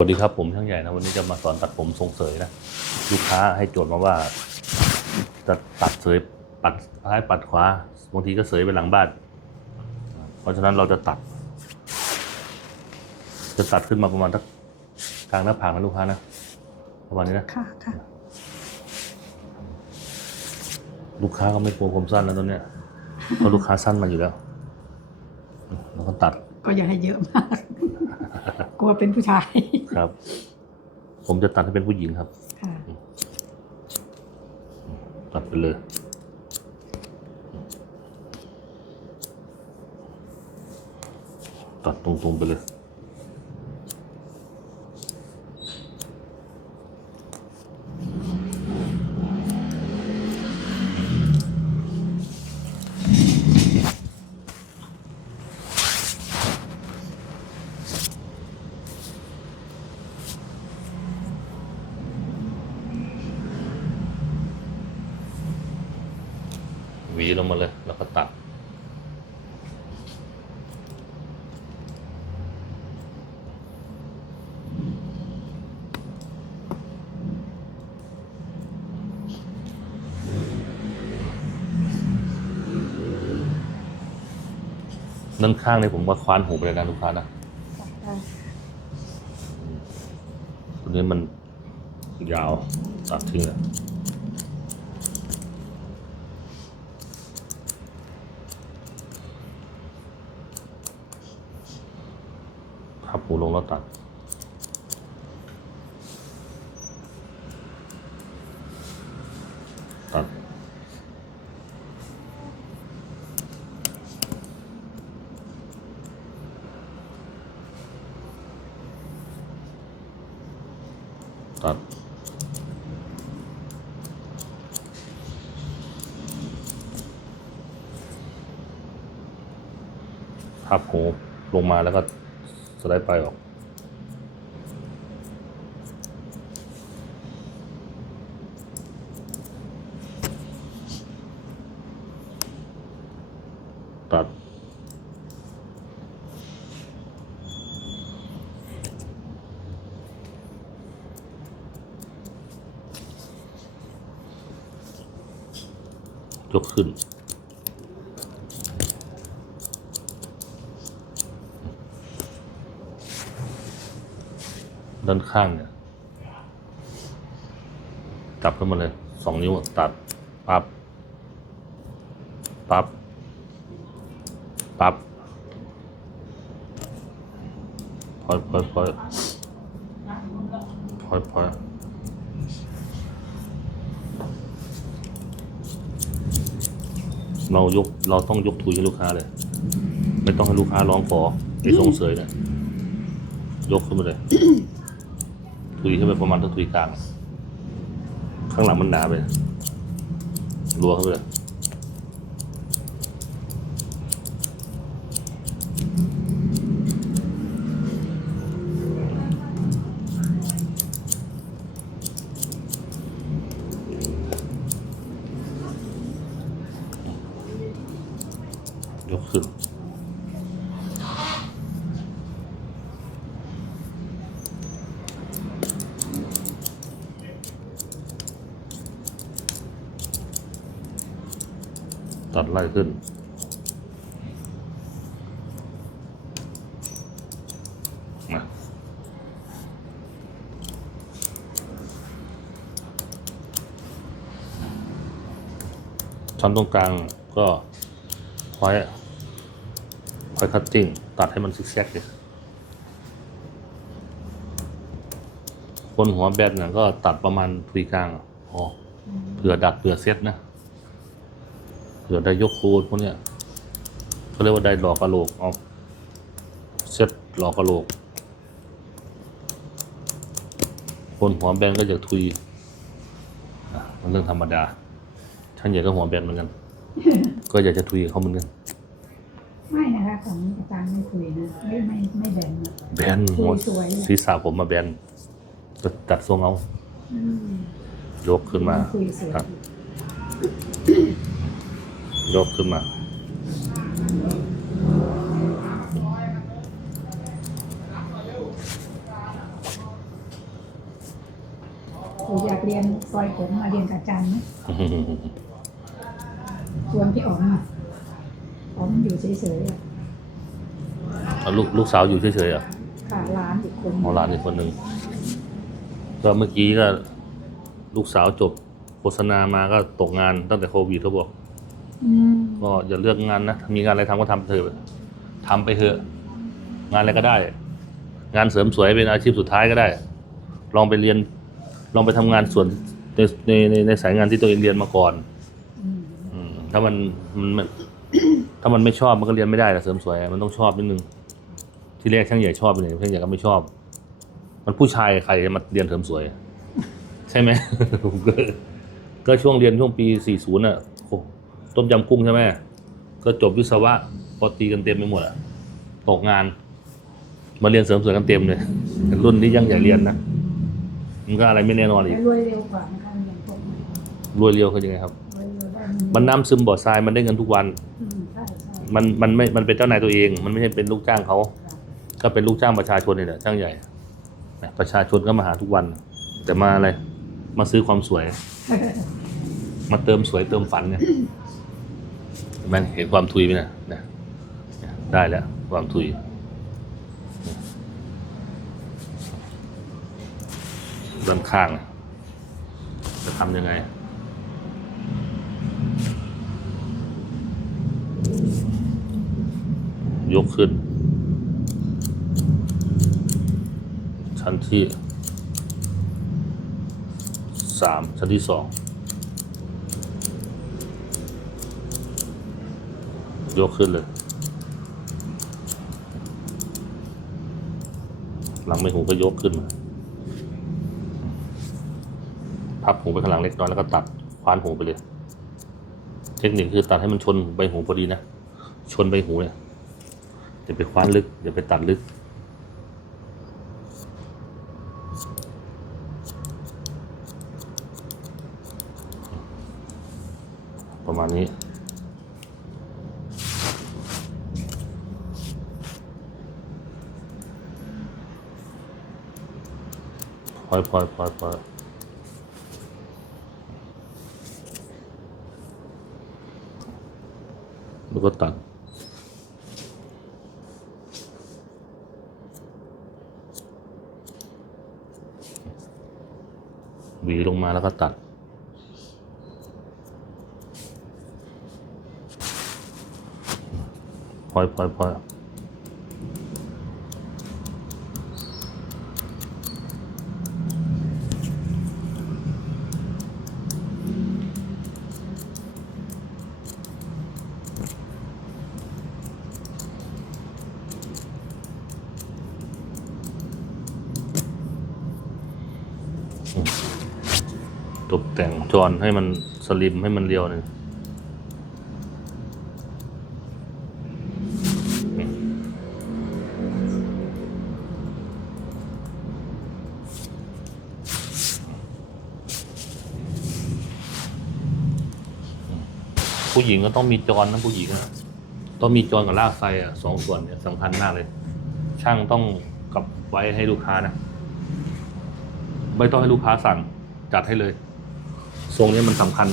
สวัสดีครับผมช่างใหญ่นะวันนี้จะมาสอนตัดผมทรงเสยนะลูกค้าให้โจทย์มาว่า จะตัดเสยปัดซ้ายปัดขวาบางทีก็เสยไปหลังบ้าน เพราะฉะนั้นเราจะตัด จะตัดขึ้นมาประมาณทักกลางหน้าผากนะลูกค้านะประมาณนี้นะค่ะค่ะลูกค้าก็ไม่กลัวผมสั้นแล้วตอนเนี้ยเพราะลูกค้าสั้นมาอยู่แล้วแล้วก็ตัด ก็อย่าให้เยอะมาก กลัวเป็นผู้ชาย ครับ ผมจะตัดให้เป็นผู้หญิงครับ ค่ะ ตัดไปเลยตัดตรงๆไปเลย หวีลงมาเลย แล้วก็ตัด ด้านข้างนี่ผมว่าคว้านหูไปเลยนะลูกค้านะตัวนี้มันยาวตัดทิ้งเลยพับหูลงแล้วตัดตัด ตัดพับหูลงมาแล้วก็สไลด์ไปออก ตัด ยกขึ้น ด้านข้างเนี่ยจับขึ้นมาเลยสองนิ้วตัดปับ๊บปับ๊บปับ๊บพอยพอยพอยพอยพอย เรายกเราต้องยกทุยให้ลูกค้าเลย ไม่ต้องให้ลูกค้าร้องขอไอส่งเสยเนี่ยยกขึ้นมาเลย ทุยขึ้นไปประมาณเท่าทุยกลาง ข้างหลังมันหนาไปรัวเข้าไปเลย ตัดไล่ขึ้นนะชั้นตรงกลางก็คอยคอยคัตติ้งตัดให้มันซิกแซกเลยคนหัวแบนเนี่ยก็ตัดประมาณพลีกลางอะพอเผื่อดัดเผื่อเซตนะ เผื่อได้ยกโคนพวกเนี้ยเขาเรียกว่าได้หลอกกระโหลกเอาเซ็ตหลอกกระโหลก คนหัวแบนก็จะทุยอะมันเรื่องธรรมดาช่างใหญ่ก็หัวแบนเหมือนกัน ก็อยากจะทุยกับเขาเหมือนกัน ไม่นะคะของอาจารย์ไม่คุยนะไม่ไม่ไม่แบนนะแบนหัวสวยๆศีรษะผมมาแบนจะตัดทรงเอาอืมยกขึ้นมาคุยสวยครับ ยกขึ้นมาปู่อยากเรียนซอยผมมาเรียนกับอาจารย์ไหมชวนพี่อ๋อมอะอ๋อมอยู่เฉยๆอะเอาลูกลูกสาวอยู่เฉยๆอะค่ะร้านอีกคนของร้านอีกคนหนึ่งก็เมื่อกี้ก็ลูกสาวจบโฆษณามาก็ตกงานตั้งแต่โควิดเขาบอกอืม ก็อย่าเลือกงานนะ มีงานอะไรทำก็ทำเถอะทำไปเถอะ งานอะไรก็ได้ งานเสริมสวยเป็นอาชีพสุดท้ายก็ได้ ลองไปเรียน ลองไปทำงานส่วนในในในในสายงานที่ตัวเองเรียนมาก่อนอืมอืมถ้ามันมันมัน ถ้ามันไม่ชอบมันก็เรียนไม่ได้นะเสริมสวย มันต้องชอบนิดนึง ที่แรกช่างใหญ่ชอบไปเลยช่างใหญ่ก็ไม่ชอบ มันผู้ชายใครจะมาเรียนเสริมสวย ใช่ไหมผมก็ก็ช่วงเรียนช่วงปี 40อะโอ้ ต้มยำกุ้งใช่ไหมก็จบวิศวะพอตีกันเต็มไปหมดอะตกงาน มาเรียนเสริมสวยกันเต็มเลยรุ่นนี้ยังใหญ่เรียนนะมันก็อะไรไม่แน่นอนอีแล้กวรวยเร็วกว่านะคะเรียนพวกนี้รวยเร็วคือยังไงครับ รวยเร็วได้มันน้ำซึมบ่อทรายมันได้เงินทุกวัน อืมใช่ใช่มันมันไม่ มันเป็นเจ้านายตัวเอง มันไม่ใช่เป็นลูกจ้างเขา ก็เป็นลูกจ้างประชาชนนี่แหละช่างใหญ่นะประชาชนก็มาหาทุกวัน แต่มาอะไร มาซื้อความสวย มาเติมสวยเติมฝันเนี่ยเห็น ไหมเห็นความทุยไหมนะนะได้แล้วความทุยด้านข้าง จะทำยังไงยกขึ้น ชั้นที่สามชั้นที่สอง ยกขึ้นเลย หลังไม่หูก็ยกขึ้นมาพับหูไปข้างหลังเล็กน้อยแล้วก็ตัดคว้านหูไปเลย เทคนิคคือตัดให้มันชนใบหูพอดีนะ ชนใบหูเนี่ยอย่าไปคว้านลึกอย่าไปตัดลึกประมาณนี้ พ อยพอยพอยพอยแล้วก็ตัด หวีลงมาแล้วก็ตัดพอยพอยพอยต กแต่งจอนให้มันสลิมให้มันเรียวหนึ่งผู้หญิงก็ต้องมีจอนนะผู้หญิงอะต้องมีจอนกับลากไฟอะสองส่วนเนี่ยสำคัญมากเลย ช่างต้องกลับไว้ให้ลูกค้านะ ไม่ต้องให้ลูกค้าสั่งจัดให้เลย ทรงนี้มันสำคัญ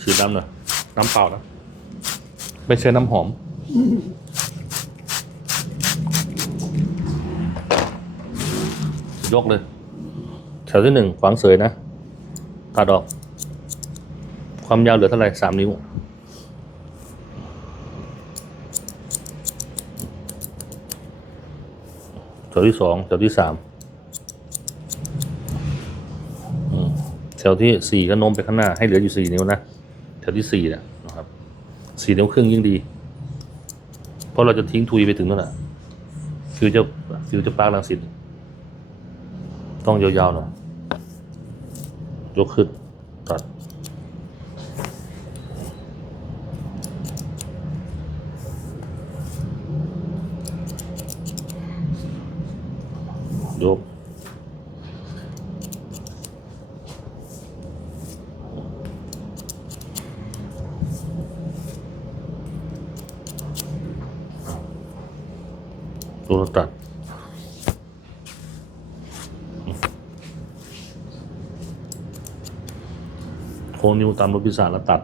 ฉีดน้ำหน่อยน้ำเปล่านะไม่ใช่น้ำหอม ยกเลย แถวที่หนึ่งขวางเสยนะตัดออก ความยาวเหลือเท่าไหร่สามนิ้วแถวที่สองแถวที่สามอืมแถ วที่สี่ก็โน้มไปข้างหน้าให้เหลืออยู่สี่นิ้วนะ แถวที่สี่นะนะครับสี่นิ้วครึ่งยิ่งดี เพราะเราจะทิ้งทุยไปถึงนั่นแหละฟิวจะฟิวจะปาร์ลังสิตต้องยาวๆหน่อยยกขึ้นตัดยก ตัตัด โค้งนิ้วตามรูปพิศาแล้วตัด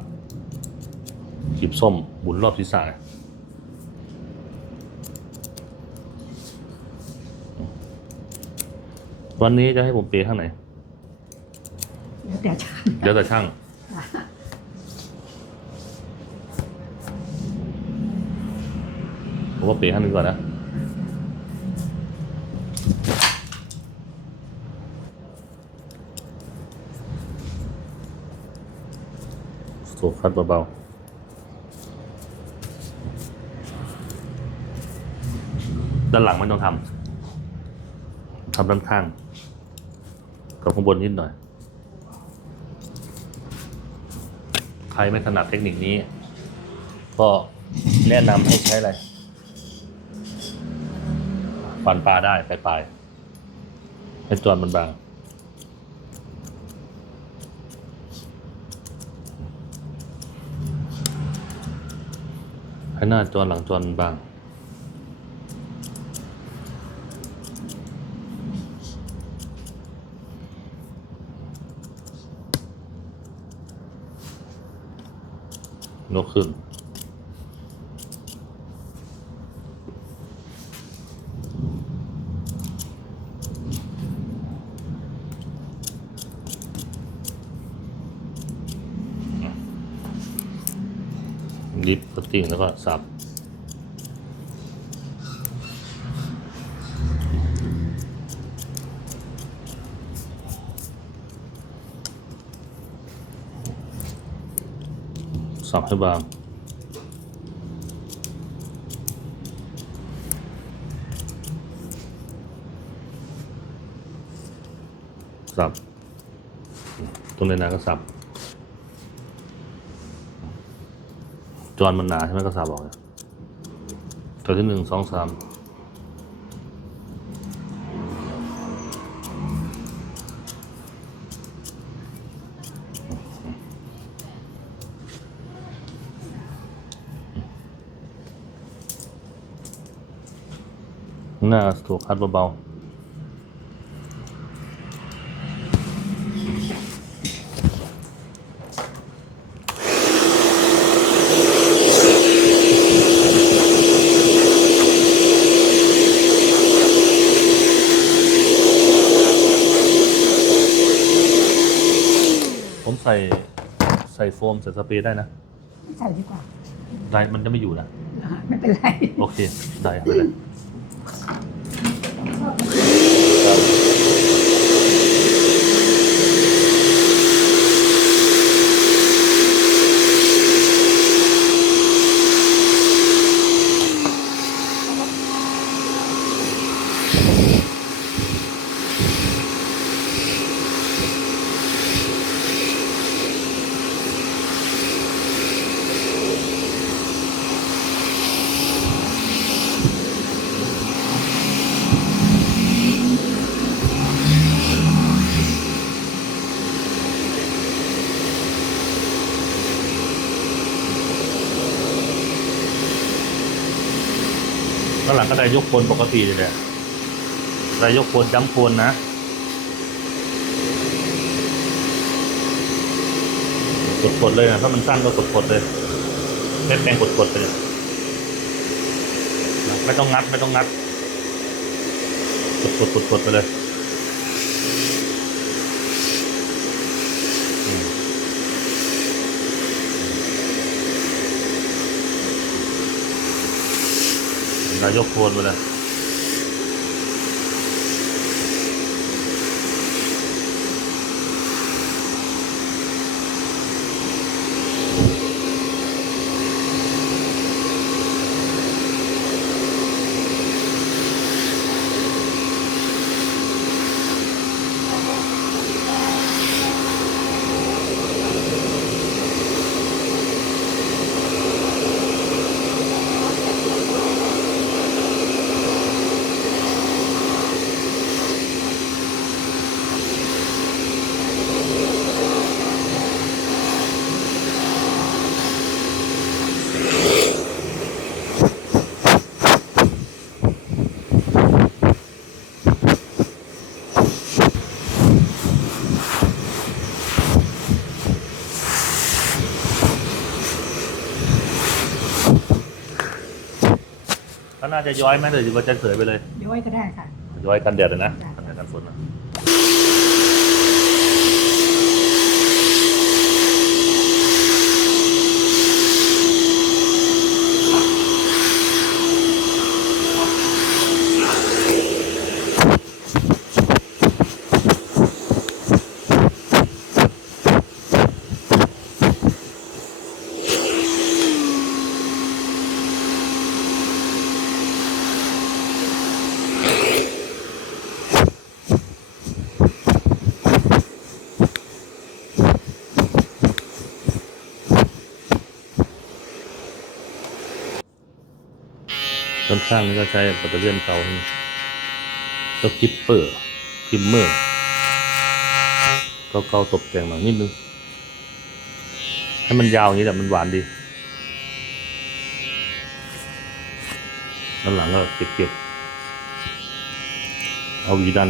หยิบส้มบุนรอบศีรษะวันนี้จะให้ผมเปย์ข้างไหนเดี๋ยวแต่ช่าง เดี๋ยวแต่ช่าง ผมก็เปย์ข้างนึงก่อนนะ โซคัดเบาๆด้านหลังไม่ต้องทำ ทำด้านข้าง กับข้างบนนิดหน่อย ใครไม่ถนัดเทคนิคนี้ ก็แนะนำให้ใช้อะไรฟันปลาได้ปลายปลายๆให้จวนมันบาง ห้หน้าจวนหลังจวนบาง นกขึ้น ลิฟต์ติงแล้วก็สับสับให้บางสับตรงในนั้นก็สับ จอนมันหนาใช่ไหมก็สับออกเนี่ยตัวที่หนึ่งสองสามหน้าถูกคัดเบาๆ ผมใส่ใส่โฟมใส่สเปรย์ได้นะไม่ใส่ดีกว่าได้มันจะไม่อยู่นะอ่าไม่เป็นไร โอเค ได้ไปเลยข้าง หลังก็ได้ยกโคนปกติเลยแหละได้ยกโคนจ้ำโคนนะกดๆเลยนะถ้ามันสั้นก็กดๆเลยเม็ดแปรงกดๆไปเลยไม่ต้องงัดไม่ต้องงัดกดๆกดๆไปเลย นายกโคนไปเลย น่าจะย้อยไหมหรือว่าจะเสยไปเลย ย้อยก็ได้ค่ะ ย้อยกันแดดเลยนะได้กันแดดกันฝนนะ ข้างนี่ก็ใช้ปัตเตอร์เลียนเก่านี่ก็คิปเปอร์คิมเมอร์เก่าตกแต่งมานิดนึง ให้มันยาวอย่างนี้แหละมันหวานดีด้านหลังก็เก็บๆเอาวีดัน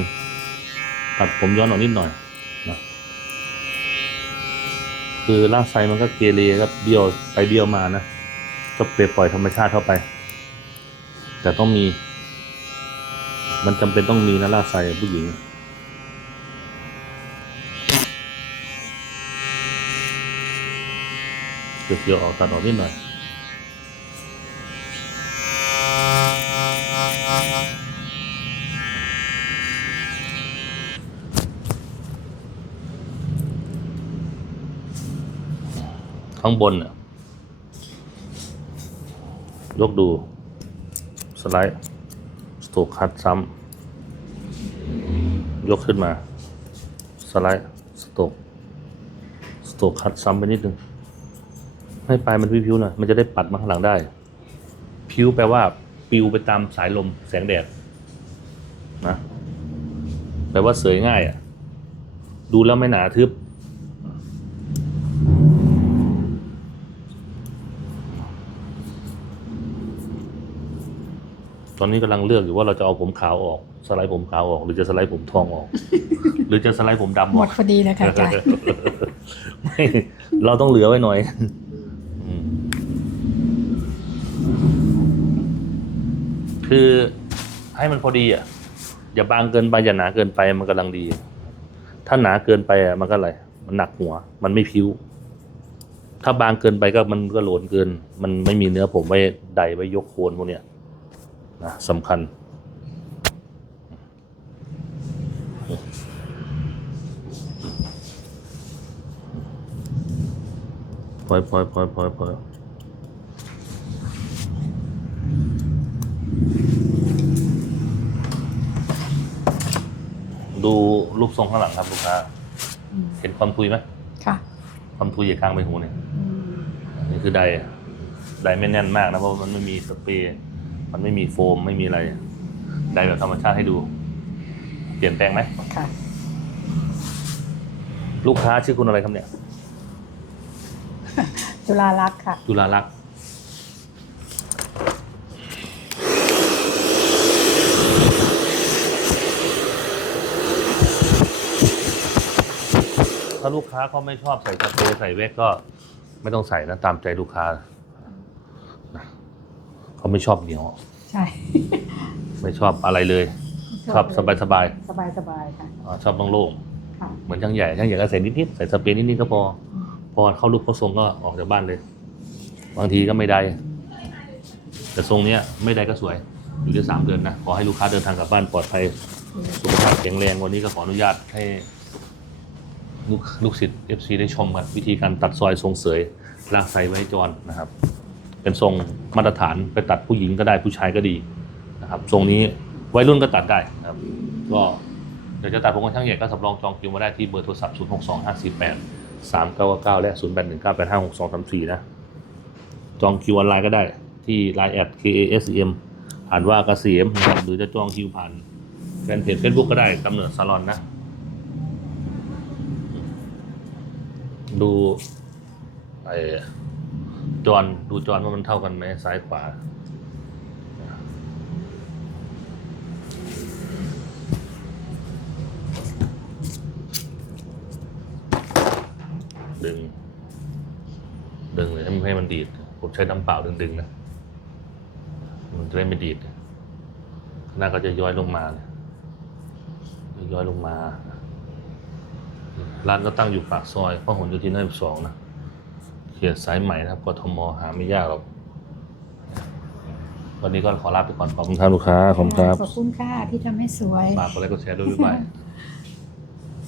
ตัดผมย้อนออกนิดหน่อยนะคือร่างไซมันก็เกเรครับเบี้ยวไปเบี้ยวมานะก็เปรียบปล่อยธรรมชาติเข้าไป แต่ต้องมี มันจำเป็นต้องมีนะล่ากไซผู้หญิง เกี่ยวๆออกตัดออกนิดหน่อยข้างบนน่ะ ยกดู สไลด์สโตกคัดซ้ำยกขึ้นมา สไลด์สโตกสโตกคัดซ้ำไปนิดนึง ให้ปลายมันพิ้วๆหน่อยมันจะได้ปัดมาข้างหลังได้ พิ้วแปลว่าปิวไปตามสายลมแสงแดดนะแปลว่าเสยง่ายอะ ดูแล้วไม่หนาทึบ ตอนนี้กำลังเลือกอยู่ว่าเราจะเอาผมขาวออก สไลด์ผมขาวออก หรือจะสไลด์ผมทองออก หรือจะสไลด์ผมดำอหมอกดพอดีเลยค่ะอาจารย์ไม่เราต้องเหลือไว้หน่อยอืมคือให้มันพอดีอะ อย่าบางเกินไปอย่าหนาเกินไปมันกำลังดี ถ้าหนาเกินไปอะมันก็อะไร มันหนักหัว มันไม่พิ้ว ถ้าบางเกินไปก็มันก็โหลนเกิน มันไม่มีเนื้อผมไว้ใดไว้ยกโคนพวกเนี้ย นะสำคัญพลอยพลอยพลอยพลอยพลอยดูรูปทรงข้างหลังครับลูกค้าอืมเห็นความทุยไหมค่ะความทุยอย่ากลางไปหูเนี่ยอืมนี่คือไดอะไดไม่แน่นมากนะเพราะมันไม่มีสเปรย์ มันไม่มีโฟมไม่มีอะไร ไดแบบธรรมชาติให้ดู เปลี่ยนแปลงไหมค่ะ ลูกค้าชื่อคุณอะไรครับเนี่ย จุฬาลักษณ์ค่ะ จุฬาลักษณ์ถ้าลูกค้าเขาไม่ชอบใส่สเปรย์ใส่เวกก็ไม่ต้องใส่นะตามใจลูกค้านะ เขาไม่ชอบเหนียว ใช่ ไม่ชอบอะไรเลย ชอบสบายสบายสบายสบายๆค่ะๆอ่าชอบโล่งค่ะๆเหมือนช่างใหญ่ช่างใหญ่ก็ใส่นิดๆใส่สเปรย์นิดๆก็พอ พอเข้ารูปเข้าทรงก็ออกจากบ้านเลย บางทีก็ไม่ได้ แต่ทรงเนี้ยไม่ได้ก็สวยอยู่ได้สามเดือนนะขอให้ลูกค้าเดินทางกลับบ้านปลอดภัยสุขภาพแข็งแรงวันนี้ก็ขออนุญาตให้ลูกลูกศิษย์ FC ได้ชมกันวิธีการตัดซอยทรงเสยลากไซไว้ให้จรนะครับ เป็นทรงมาตรฐานไปตัดผู้หญิงก็ได้ผู้ชายก็ดีนะครับทรงนี้วัยรุ่นก็ตัดได้นะครับ ก็เดี๋ยวจะตัดผมกับช่างใหญ่ก็สำรองจองคิวมาได้ที่เบอร์โทรศัพท์ 0 6 2 5 4 8 3 9 9และ 0 8 1 9 8 5 6 2 3 4 นะ จองคิวออนไลน์ก็ได้ที่ Line แอด KASM อ่านว่าเกษมนะครับหรือจะจองคิวผ่านแฟนเพจ Facebook ก็ได้กำเนิดซาลอนนะ ดูไอ้ จอนดูจอนว่ามันเท่ากันไหมซ้ายขวา ดึง ดึงเลยให้มันให้มันดีด ผมใช้น้ำเปล่าดึงๆนะ มันจะได้ไม่ดีดหน้าก็จะย้อยลงมาเนี่ยย้อยลงมา ร้านก็ตั้งอยู่ปากซอยพหลโยธินห้าสิบสองนะ เขตสายใหม่นะครับกทมหาไม่ยากหรอก วันนี้ก็ขอลาไปก่อนขอบคุณครับลูกค้าขอบคุณครับ ขอบคุณค่ะที่ทำให้สวย ฝากกดไลค์กดแชร์ด้วยบ๊ายบาย